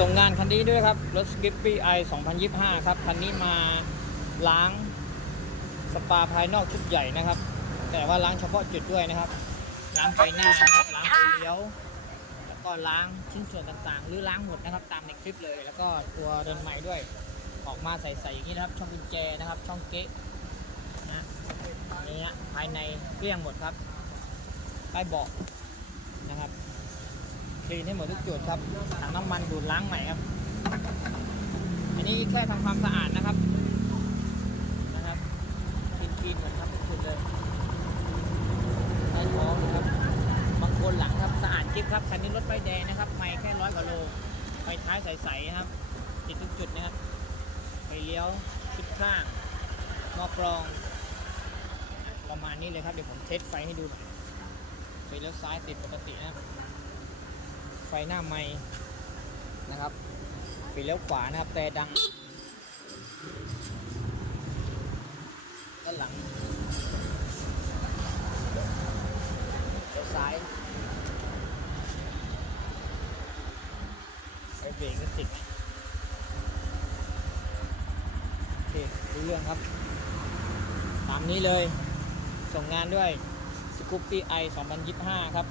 ส่งงานคันนี้ด้วยครับ รถ Skippy i 2025 ครับ คันนี้มาล้างสปาภายนอกชุดใหญ่นะครับ แต่ว่าล้างเฉพาะจุดด้วยนะครับ ล้างไฟหน้านะครับล้างไฟเลี้ยว แล้วก็ล้างชิ้นส่วนต่างๆ หรือล้างหมดนะครับ ตามในคลิปเลย แล้วก็ตัวเดินใหม่ด้วย ออกมาใส่ๆอย่างนี้นะครับ ช่องกุญแจนะครับ ช่องเก๊ะนะอย่างเงี้ยภายในเกลี้ยงหมดครับใต้เบาะนะครับ คลีนให้หมดทุกจุดครับถังน้ำมันดูดล้างใหม่ครับ อันนี้แค่ทำความสะอาดนะครับ นะครับคลีนคลีนเหมือนครับทุกจุดเลยใต้ท้องนะครับ บางคนหลังครับสะอาดกิ๊บครับ คันนี้รถไฟแดงนะครับ ไม่แค่ร้อยกว่าโล ไฟท้ายใสๆนะครับ ติดทุกจุดนะครับไฟเลี้ยวชุดข้างมอกรอง ประมาณนี้เลยครับ เดี๋ยวผมเทสไฟให้ดูหน่อยไฟเลี้ยวซ้ายติดปกตินะครับ ไฟหน้าไม่นะครับไฟเลี้ยวขวานะครับแต่ดัง ด้านหลังเลี้ยวซ้ายไฟเบรกก็ติดหมโอเครู้เรื่องครับ ตามนี้เลย ส่งงานด้วย Scoopy i 2025 ครับ